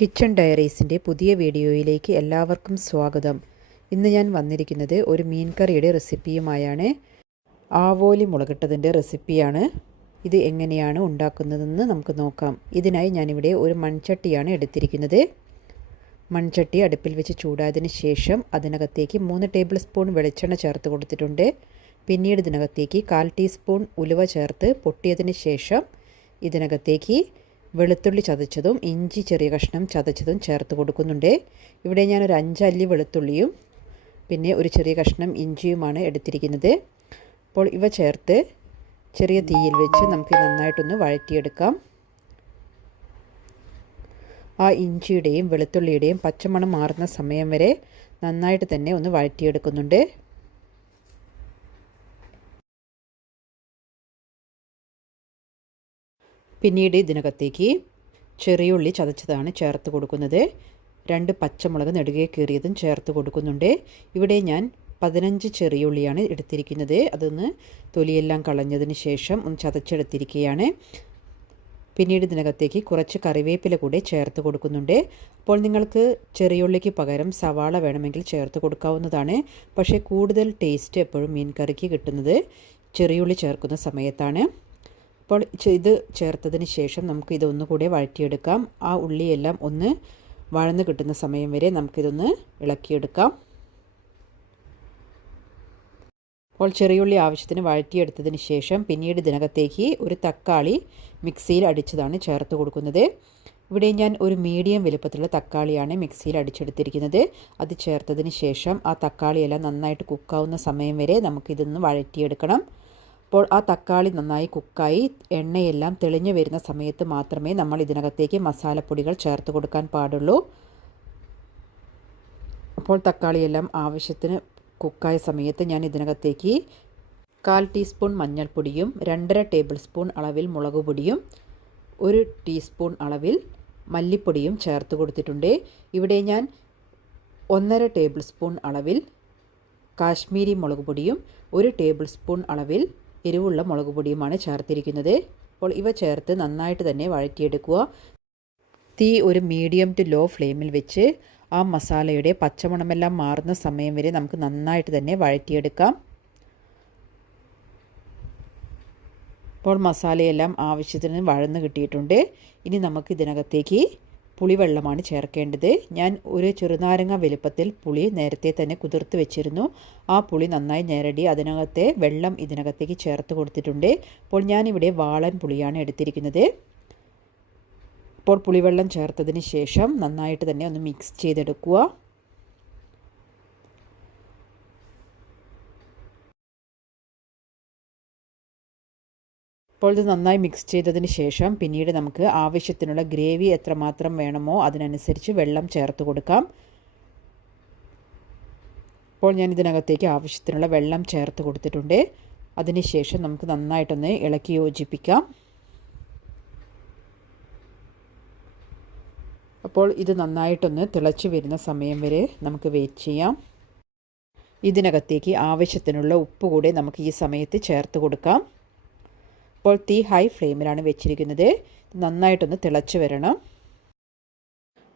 Kitchen ഡയറീസിൻ്റെ പുതിയ വീഡിയോയിലേക്ക് എല്ലാവർക്കും സ്വാഗതം. ഇന്ന് ഞാൻ വന്നിരിക്കുന്നത് ഒരു മീൻ കറിയുടെ റെസിപ്പിയുമായാണ്. ആവോലി മുളകിട്ടതിൻ്റെ റെസിപ്പിയാണ്. ഇത് എങ്ങനെയാണ് ഉണ്ടാക്കുന്നതെന്ന് നമുക്ക് നോക്കാം. ഇതിനായി ഞാനിവിടെ ഒരു മൺചട്ടിയാണ് എടുത്തിരിക്കുന്നത്. മൺചട്ടി അടുപ്പിൽ വെച്ച് ചൂടായതിന് ശേഷം അതിനകത്തേക്ക് 3 ടേബിൾ സ്പൂൺ വെളിച്ചെണ്ണ ചേർത്ത് കൊടുത്തിട്ടുണ്ട്. പിന്നീട് ഇതിനകത്തേക്ക് 1/4 ടീസ്പൂൺ ഉലുവ ചേർത്ത് പൊട്ടിയതിന് ശേഷം ഇതിനകത്തേക്ക് വെളുത്തുള്ളി ചതച്ചതും ഇഞ്ചി ചെറിയ കഷ്ണം ചതച്ചതും ചേർത്ത് കൊടുക്കുന്നുണ്ട്. ഇവിടെ ഞാനൊരു 5 അല്ലി വെളുത്തുള്ളിയും പിന്നെ ഒരു ചെറിയ കഷ്ണം ഇഞ്ചിയുമാണ് എടുത്തിരിക്കുന്നത്. അപ്പോൾ ഇവ ചേർത്ത് ചെറിയ തീയിൽ വെച്ച് നമുക്ക് നന്നായിട്ടൊന്ന് വഴറ്റിയെടുക്കാം. ആ ഇഞ്ചിയുടെയും വെളുത്തുള്ളിയുടെയും പച്ചമണം മാറുന്ന സമയം വരെ നന്നായിട്ട് തന്നെ ഒന്ന് വഴറ്റിയെടുക്കുന്നുണ്ട്. പിന്നീട് ഇതിനകത്തേക്ക് ചെറിയ ഉള്ളി ചതച്ചതാണ് ചേർത്ത് കൊടുക്കുന്നത്. 2 പച്ചമുളക് നെടുകെ കീറിയതും ചേർത്ത് കൊടുക്കുന്നുണ്ട്. ഇവിടെ ഞാൻ 15 ചെറിയ ഉള്ളിയാണ് എടുത്തിരിക്കുന്നത്. അതൊന്ന് തൊലിയെല്ലാം കളഞ്ഞതിന് ശേഷം ഒന്ന് ചതച്ചെടുത്തിരിക്കുകയാണ്. പിന്നീട് ഇതിനകത്തേക്ക് കുറച്ച് കറിവേപ്പില കൂടെ ചേർത്ത് കൊടുക്കുന്നുണ്ട്. അപ്പോൾ നിങ്ങൾക്ക് ചെറിയുള്ളിക്ക് പകരം സവാള വേണമെങ്കിൽ ചേർത്ത് കൊടുക്കാവുന്നതാണ്. പക്ഷേ കൂടുതൽ ടേസ്റ്റ് എപ്പോഴും മീൻ കറിക്ക് കിട്ടുന്നത് ചെറിയുള്ളി ചേർക്കുന്ന സമയത്താണ്. അപ്പോൾ ഇത് ചേർത്തതിന് ശേഷം നമുക്ക് ഇതൊന്നുകൂടെ വഴറ്റിയെടുക്കാം. ആ ഉള്ളിയെല്ലാം ഒന്ന് വഴന്ന് കിട്ടുന്ന സമയം വരെ നമുക്കിതൊന്ന് ഇളക്കിയെടുക്കാം. അപ്പോൾ ചെറിയുള്ളി ആവശ്യത്തിന് വഴറ്റിയെടുത്തതിന് ശേഷം പിന്നീട് ഇതിനകത്തേക്ക് ഒരു തക്കാളി മിക്സിയിൽ അടിച്ചതാണ് ചേർത്ത് കൊടുക്കുന്നത്. ഇവിടെ ഞാൻ ഒരു മീഡിയം വലുപ്പത്തിലുള്ള തക്കാളിയാണ് മിക്സിയിൽ അടിച്ചെടുത്തിരിക്കുന്നത്. അത് ചേർത്തതിന് ശേഷം ആ തക്കാളിയെല്ലാം നന്നായിട്ട് കുക്കാവുന്ന സമയം വരെ നമുക്കിതൊന്ന് വഴറ്റിയെടുക്കണം. അപ്പോൾ ആ തക്കാളി നന്നായി കുക്കായി എണ്ണയെല്ലാം തെളിഞ്ഞു വരുന്ന സമയത്ത് മാത്രമേ നമ്മൾ ഇതിനകത്തേക്ക് മസാലപ്പൊടികൾ ചേർത്ത് കൊടുക്കാൻ പാടുള്ളൂ. അപ്പോൾ തക്കാളിയെല്ലാം ആവശ്യത്തിന് കുക്കായ സമയത്ത് ഞാൻ ഇതിനകത്തേക്ക് 1/4 ടീസ്പൂൺ മഞ്ഞൾപ്പൊടിയും 2.5 ടേബിൾ സ്പൂൺ അളവിൽ മുളക് പൊടിയും 1 ടീസ്പൂൺ അളവിൽ മല്ലിപ്പൊടിയും ചേർത്ത് കൊടുത്തിട്ടുണ്ട്. ഇവിടെ ഞാൻ 1.5 ടേബിൾ സ്പൂൺ അളവിൽ കാശ്മീരി മുളക് പൊടിയും 1 ടേബിൾ സ്പൂൺ അളവിൽ എരിവുള്ള മുളക് പൊടിയുമാണ് ചേർത്തിരിക്കുന്നത്. അപ്പോൾ ഇവ ചേർത്ത് നന്നായിട്ട് തന്നെ വഴറ്റിയെടുക്കുക. തീ ഒരു മീഡിയം ടു ലോ ഫ്ലെയിമിൽ വെച്ച് ആ മസാലയുടെ പച്ചമണമെല്ലാം മാറുന്ന സമയം വരെ നമുക്ക് നന്നായിട്ട് തന്നെ വഴറ്റിയെടുക്കാം. അപ്പോൾ മസാലയെല്ലാം ആവശ്യത്തിന് വഴന്ന് കിട്ടിയിട്ടുണ്ട്. ഇനി നമുക്ക് ഇതിനകത്തേക്ക് പുളിവെള്ളമാണ് ചേർക്കേണ്ടത്. ഞാൻ ഒരു ചെറുനാരങ്ങ വലുപ്പത്തിൽ പുളി നേരത്തെ തന്നെ കുതിർത്ത് വെച്ചിരുന്നു. ആ പുളി നന്നായി ഞെരടി അതിനകത്തെ വെള്ളം ഇതിനകത്തേക്ക് ചേർത്ത് കൊടുത്തിട്ടുണ്ട്. അപ്പോൾ ഞാനിവിടെ വാളൻ പുളിയാണ് എടുത്തിരിക്കുന്നത്. അപ്പോൾ പുളിവെള്ളം ചേർത്തതിന് ശേഷം നന്നായിട്ട് തന്നെ ഒന്ന് മിക്സ് ചെയ്തെടുക്കുക. അപ്പോൾ ഇത് നന്നായി മിക്സ് ചെയ്തതിന് ശേഷം പിന്നീട് നമുക്ക് ആവശ്യത്തിനുള്ള ഗ്രേവി എത്രമാത്രം വേണമോ അതിനനുസരിച്ച് വെള്ളം ചേർത്ത് കൊടുക്കാം. അപ്പോൾ ഞാൻ ഇതിനകത്തേക്ക് ആവശ്യത്തിനുള്ള വെള്ളം ചേർത്ത് കൊടുത്തിട്ടുണ്ട്. അതിനുശേഷം നമുക്ക് നന്നായിട്ടൊന്ന് ഇളക്കി യോജിപ്പിക്കാം. അപ്പോൾ ഇത് നന്നായിട്ടൊന്ന് തിളച്ച് വരുന്ന സമയം വരെ നമുക്ക് വെയിറ്റ് ചെയ്യാം. ഇതിനകത്തേക്ക് ആവശ്യത്തിനുള്ള ഉപ്പ് കൂടെ നമുക്ക് ഈ സമയത്ത് ചേർത്ത് കൊടുക്കാം. ഇപ്പോൾ തീ ഹൈ ഫ്ലെയിമിലാണ് വെച്ചിരിക്കുന്നത്. നന്നായിട്ടൊന്ന് തിളച്ച് വരണം.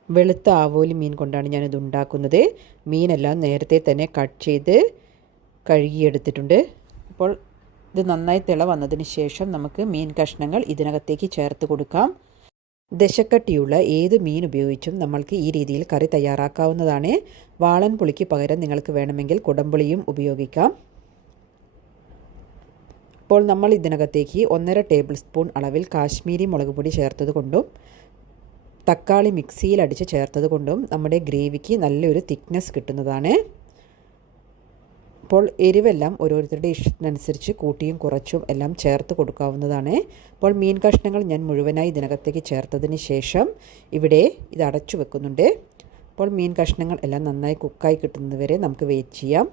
വെളുത്ത ആവോലി മീൻ കൊണ്ടാണ് ഞാനിത് ഉണ്ടാക്കുന്നത്. മീനെല്ലാം നേരത്തെ തന്നെ കട്ട് ചെയ്ത് കഴുകിയെടുത്തിട്ടുണ്ട്. അപ്പോൾ ഇത് നന്നായി തിള വന്നതിന് ശേഷം നമുക്ക് മീൻ കഷ്ണങ്ങൾ ഇതിനകത്തേക്ക് ചേർത്ത് കൊടുക്കാം. ദശക്കട്ടിയുള്ള ഏത് മീൻ ഉപയോഗിച്ചും നമ്മൾക്ക് ഈ രീതിയിൽ കറി തയ്യാറാക്കാവുന്നതാണ്. വാളൻ പുളിക്ക് പകരം നിങ്ങൾക്ക് വേണമെങ്കിൽ കുടംപുളിയും ഉപയോഗിക്കാം. അപ്പോൾ നമ്മൾ ഇതിനകത്തേക്ക് 1.5 ടേബിൾ സ്പൂൺ അളവിൽ കാശ്മീരി മുളക് പൊടി ചേർത്തത് കൊണ്ടും തക്കാളി മിക്സിയിൽ അടിച്ച് ചേർത്തത് കൊണ്ടും നമ്മുടെ ഗ്രേവിക്ക് നല്ലൊരു തിക്നെസ് കിട്ടുന്നതാണ്. അപ്പോൾ എരിവെല്ലാം ഓരോരുത്തരുടെ ഇഷ്ടത്തിനനുസരിച്ച് കൂട്ടിയും കുറച്ചും എല്ലാം ചേർത്ത് കൊടുക്കാവുന്നതാണ്. അപ്പോൾ മീൻ കഷ്ണങ്ങൾ ഞാൻ മുഴുവനായി ഇതിനകത്തേക്ക് ചേർത്തതിന് ശേഷം ഇവിടെ ഇത് അടച്ചു വെക്കുന്നുണ്ട്. അപ്പോൾ മീൻ കഷ്ണങ്ങൾ എല്ലാം നന്നായി കുക്കായി കിട്ടുന്നത് വരെ നമുക്ക് വെയിറ്റ് ചെയ്യാം.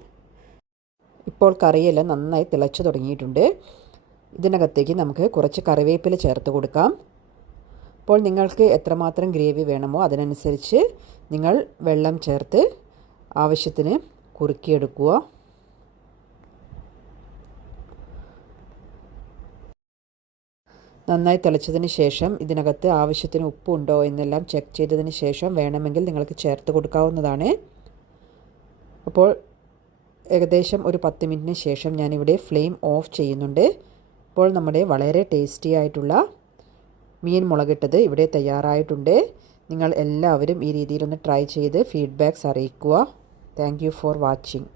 ഇപ്പോൾ കറിയെല്ലാം നന്നായി തിളച്ച് തുടങ്ങിയിട്ടുണ്ട്. ഇതിനകത്തേക്ക് നമുക്ക് കുറച്ച് കറിവേപ്പില ചേർത്ത് കൊടുക്കാം. അപ്പോൾ നിങ്ങൾക്ക് എത്രമാത്രം ഗ്രേവി വേണമോ അതിനനുസരിച്ച് നിങ്ങൾ വെള്ളം ചേർത്ത് ആവശ്യത്തിന് കുറുക്കിയെടുക്കുക. നന്നായി തിളച്ചതിന് ശേഷം ഇതിനകത്ത് ആവശ്യത്തിന് ഉപ്പുണ്ടോ എന്നെല്ലാം ചെക്ക് ചെയ്തതിന് ശേഷം വേണമെങ്കിൽ നിങ്ങൾക്ക് ചേർത്ത് കൊടുക്കാവുന്നതാണ്. അപ്പോൾ ഏകദേശം ഒരു 10 മിനിറ്റിന് ശേഷം ഞാനിവിടെ ഫ്ലെയിം ഓഫ് ചെയ്യുന്നുണ്ട്. ഇപ്പോൾ നമ്മുടെ വളരെ ടേസ്റ്റി ആയിട്ടുള്ള മീൻ മുളകിട്ടത് ഇവിടെ തയ്യാറായിട്ടുണ്ട്. നിങ്ങൾ എല്ലാവരും ഈ രീതിയിലൊന്ന് ട്രൈ ചെയ്ത് ഫീഡ്ബാക്ക്സ് അറിയിക്കുക. Thank you for watching.